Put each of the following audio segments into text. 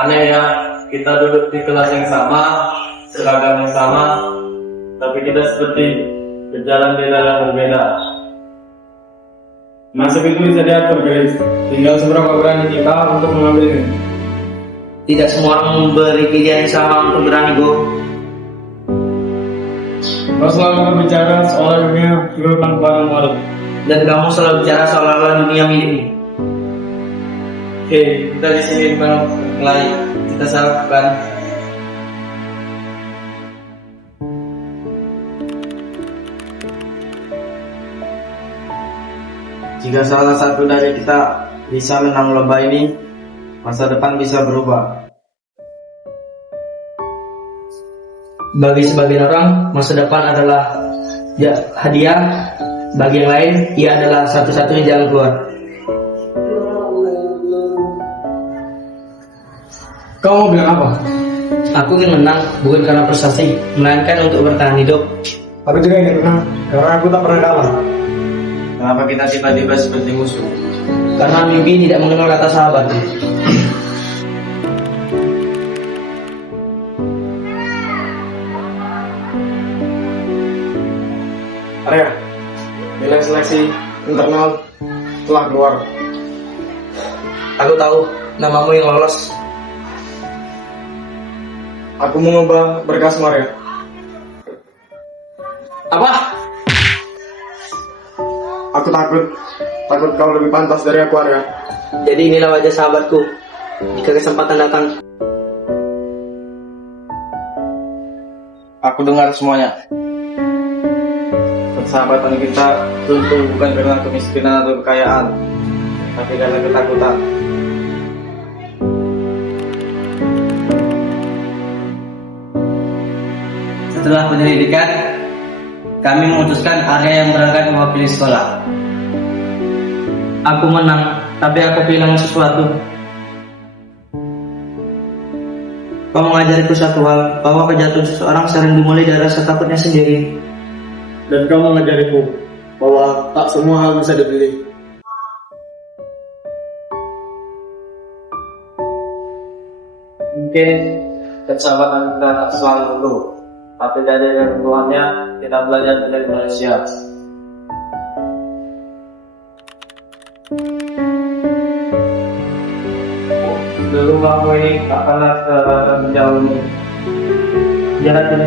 Aneh ya, kita duduk di kelas yang sama, seragam yang sama, tapi kita seperti berjalan di jalan berbeda. Nasib itu bisa diatur, guys. Tinggal seberapa berani kita untuk mengambilnya. Tidak semua orang memberi pilihan yang sama untuk berani, Go. Kau selalu berbicara soal dunia hidup tanpa modal. Dan kamu selalu bicara seolah-olah dunia milikmu. Hei, kita di sini memang berkelahi. Kita salah bukan? Jika salah satu dari kita bisa menang lomba ini, masa depan bisa berubah. Bagi sebagian orang, masa depan adalah hadiah. Bagi yang lain, ia adalah satu-satunya jalan keluar. Kau mau bilang apa? Aku ingin menang bukan karena prestasi, melainkan untuk bertahan hidup. Aku juga ingin menang, karena aku tak pernah kalah. Kenapa kita tiba-tiba seperti musuh? Karena mimpi tidak mengenal kata sahabat. Arya, nilai seleksi internal telah keluar. Aku tahu namamu yang lolos. Aku mengubah berkasmu, Arya. Apa? Aku takut kau lebih pantas dari aku, Arya. Jadi inilah wajah sahabatku. Jika kesempatan datang, Aku dengar semuanya. Persahabatan kita tentu bukan karena kemiskinan atau kekayaan, tapi karena ketakutan. Setelah penyelidikan, kami memutuskan Arya yang berangkat mewakili sekolah. aku menang, tapi aku kehilangan sesuatu. Kau mengajariku satu hal, bahwa kejatuhan seseorang sering dimulai dari rasa takutnya sendiri. Dan kau mengajariku bahwa tak semua hal bisa dibeli. Mungkin persahabatan kita tak selalu dulu, tapi dari keluarnya kita belajar dari manusia. Dulu aku ini tak pernah menjauh ini. Jarak ini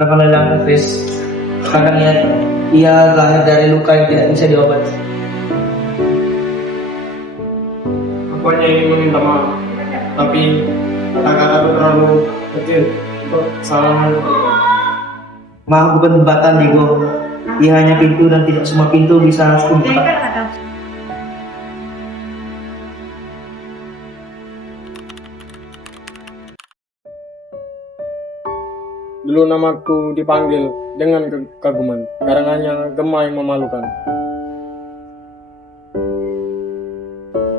terkena yang kritis. Kakaknya, ia lahir dari luka yang tidak bisa diobati. Aku hanya ingin meminta maaf, tapi kata-kataku terlalu kecil untuk kesalahan. Maaf bukan jembatan, Diego. Ia hanya pintu dan tidak semua pintu bisa langsung dibuka. Dulu namaku dipanggil dengan kekaguman, karenanya Gema yang memalukan.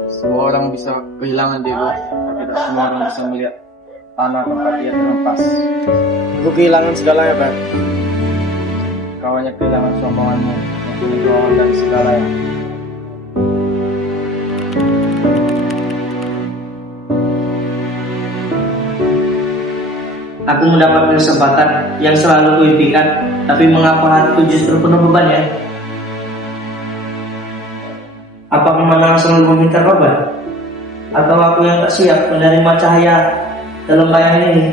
Semua orang bisa kehilangan diri, tapi tak semua orang bisa melihat tanah tempat dia terlepas. Aku kehilangan segalanya, Pak. Kau hanya kehilangan sombonganmu, yang keluar dari segalanya. Aku mendapat kesempatan yang selalu kuimpikan, tapi mengapa hatiku justru penuh beban ya? Apa memang selalu meminta obat? Atau aku yang tak siap menerima cahaya dalam bayangan ini?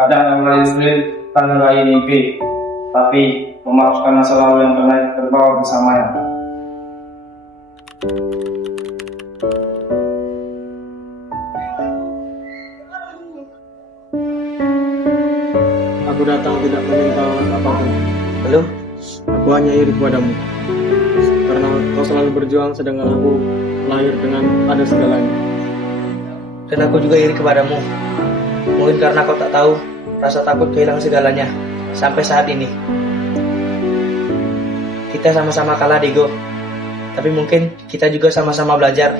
Kadang mulai sulit karena meraih mimpi, tapi memaafkan masa lalu yang pernah terbawa bersamanya. Aku datang tidak meminta apapun. Halo? Aku hanya iri padamu, karena kau selalu berjuang sedangkan aku lahir dengan ada segalanya. Dan aku juga iri kepadamu. Mungkin karena kau tak tahu rasa takut kehilangan segalanya sampai saat ini. Kita sama-sama kalah, Diego. Tapi mungkin kita juga sama-sama belajar.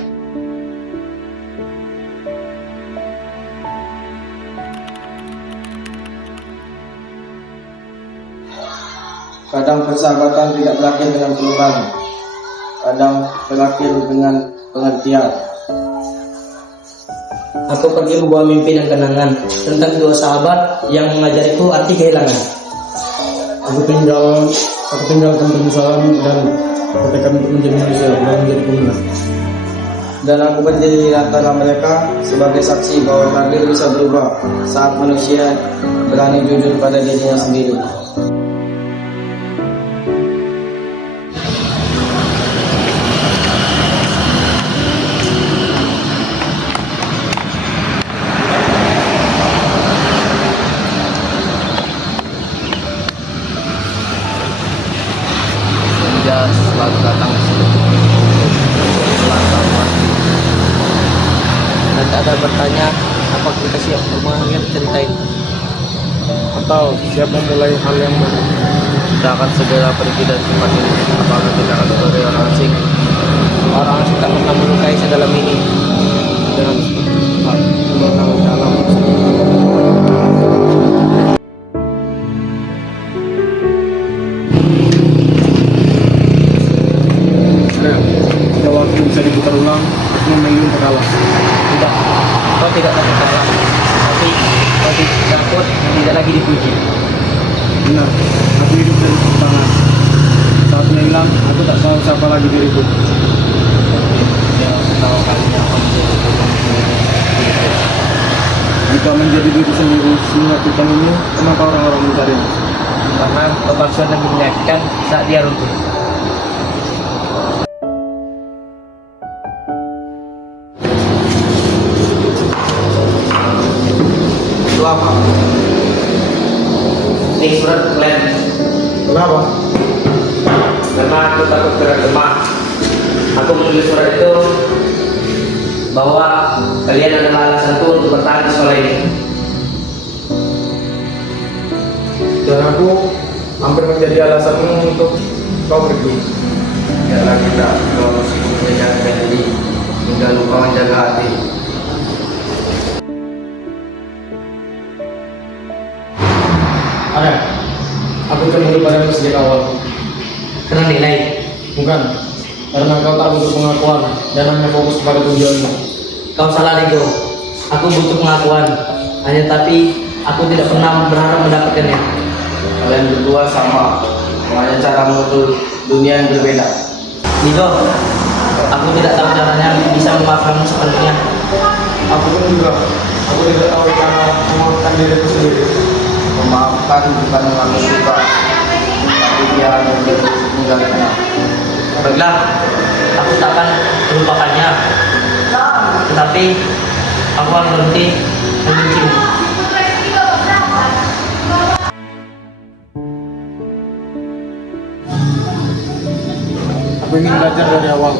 Kadang persahabatan tidak berakhir dengan pelukan, kadang berakhir dengan pengertian. Aku pergi membawa mimpi dan kenangan tentang dua sahabat yang mengajariku arti kehilangan. Aku tinggalkan penyesalan dan tekad untuk menjadi manusia dan menjadi pemenang. Dan aku berdiri di antara mereka sebagai saksi bahwa takdir bisa berubah saat manusia berani jujur pada dirinya sendiri. Senja selalu datang Dan tak ada bertanya apakah kita siap untuk mengakhiri cerita ini. Atau siap memulai hal yang baru. Kita akan segera pergi dari tempat ini. Apakah kita akan sebagai orang asing? Orang asing tak pernah melukai sedalam ini. Dan tahu dalam jika waktu bisa diputar ulang, aku memilih untuk kalah. Tidak, kau tidak takut kalah, tapi kau takut tidak lagi dipuji. Benar, aku hidup dari tepuk tangan. Saatnya hilang, aku tak tahu siapa lagi diriku. Jika menjadi diri sendiri menyatukan ini, kenapa orang-orang mencari? Karena kepalsuan lebih menyakitkan saat dia runtuh. Itu apa? Ini surat plan. Kenapa? Karena aku takut tergema. Aku menulis surat itu bahwa kalian adalah alasanku untuk bertahan di sekolah ini. Dan aku hampir menjadi alasanmu untuk kau pergi. Biarlah kita kau sibuk menjaga diri hingga lupa menjaga hati. Ada, aku cemburu padamu sejak awal. Karena nilai. Bukan, karena kau tak butuh pengakuan dan hanya fokus pada tujuanmu. Kau salah Rigo. Aku butuh pengakuan. Hanya tapi aku tidak pernah berharap mendapatkannya. Kalian berdua sama, hanya cara mengukur dunia yang berbeda. Rigo, aku tidak tahu caranya bisa memaafkanmu sepenuhnya. Aku pun juga, aku tidak tahu cara memaafkan diriku sendiri. Memaafkan bukan mengambil suka, tapi dia hanya meninggalkannya. Baiklah, aku tak akan melupakannya. Tetapi aku akan berhenti membencimu. Aku ingin belajar dari awal,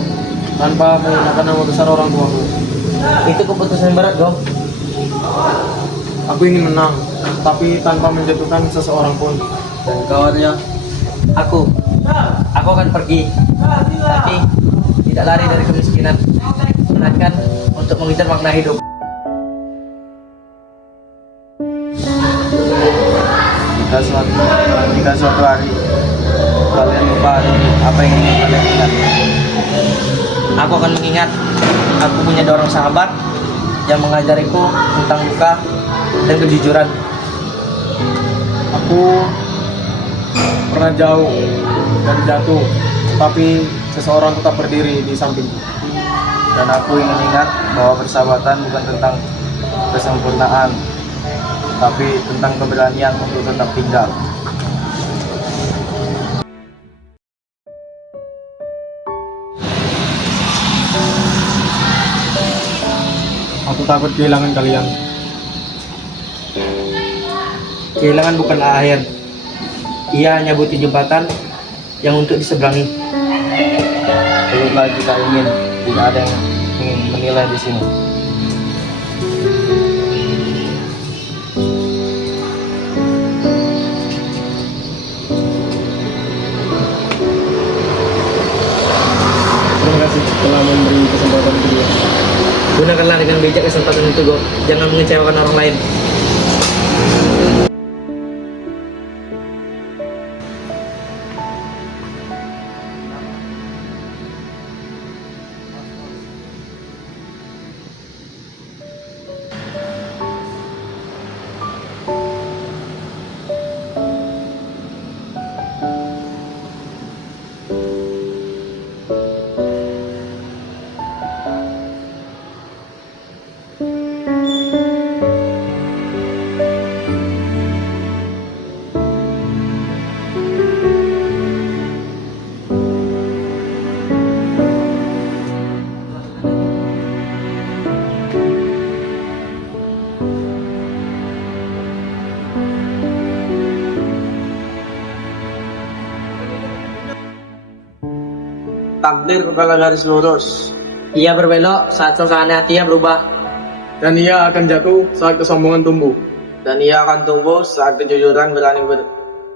tanpa menggunakan nama besar orang tuaku. Itu keputusan yang berat, Go. Aku ingin menang, tapi tanpa menjatuhkan seseorang pun. Dan kawannya, Aku akan pergi, tapi tidak lari dari kemiskinan, melainkan untuk mengejar makna hidup. jika suatu hari kalian lupa apa yang ingin kalian ingat. Aku akan mengingat aku punya dua orang sahabat yang mengajariku tentang luka dan kejujuran. Aku pernah jauh dan jatuh, tapi seseorang tetap berdiri di sampingku. Dan aku ingin ingat bahwa persahabatan bukan tentang kesempurnaan, tapi tentang keberanian untuk tetap tinggal. Aku takut kehilangan kalian. Kehilangan bukanlah akhir. Ia hanya butuh jembatan yang untuk diseberangi. Belumlah kita ingin, tidak ada yang ingin menilai di sini. Terima kasih telah memberi kesempatan kedua. Gunakanlah dengan bijak kesempatan itu, Go. Jangan mengecewakan orang lain. hampir kepala garis lurus. Ia berbelok saat suasana hatinya berubah. Dan ia akan jatuh saat kesombongan tumbuh. Dan ia akan tumbuh saat kejujuran berani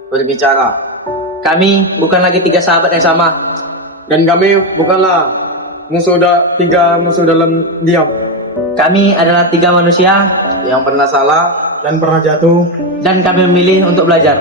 berbicara. Kami bukan lagi tiga sahabat yang sama. Dan kami bukanlah tiga musuh dalam diam. Kami adalah tiga manusia Yang pernah salah Dan pernah jatuh. dan kami memilih untuk belajar.